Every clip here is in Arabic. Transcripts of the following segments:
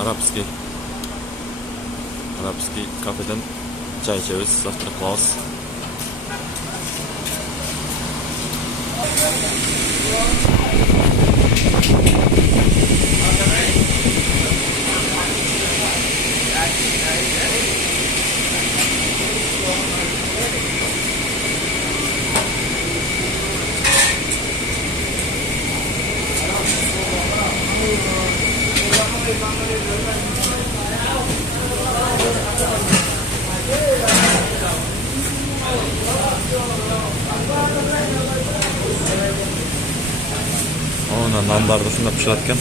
Arabskiy kafeden çay içemiz, завтрак qilamiz. Ona nanlarni shunday pishirayotgan.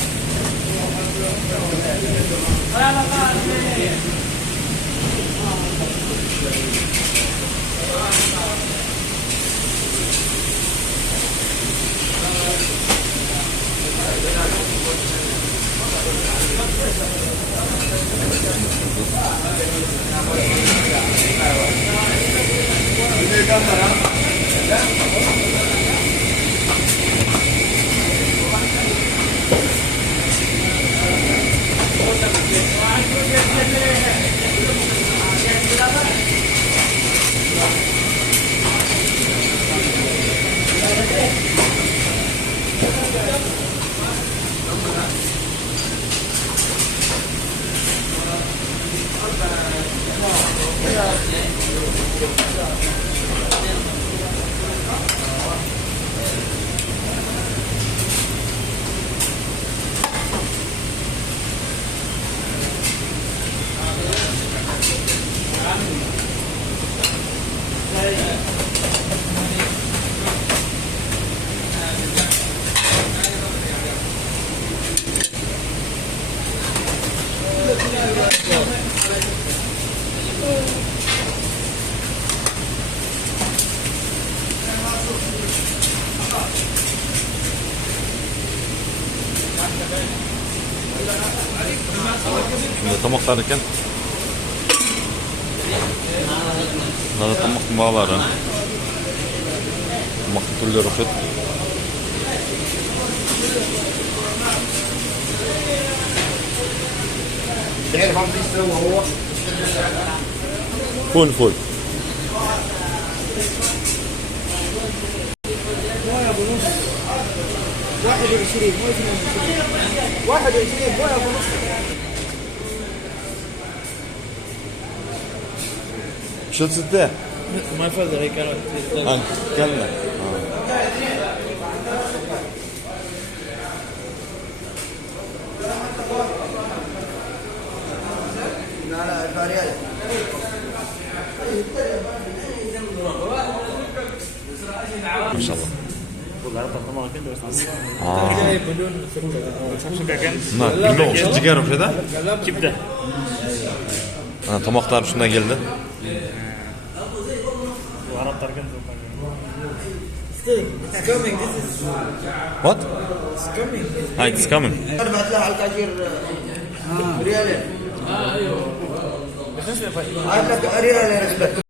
Şimdi tomoqlar ekan. Mana tomoq mo'lari. Tomoq turlari ko'p. Full. واحد وعشرين مو 22 21 مو أبو نص. شو تصدق؟ ما يفضل هيك كلنا. لا الفاريال ما شاء الله. جاي بدون سكر. Mana kimga jigar o'xshadi? كبده. Mana tomoqlar shundan keldi. It's coming. This is What? it's coming. Hi, it's coming. بعت لها على التاجير ريال. ايوه. هات لك ريال.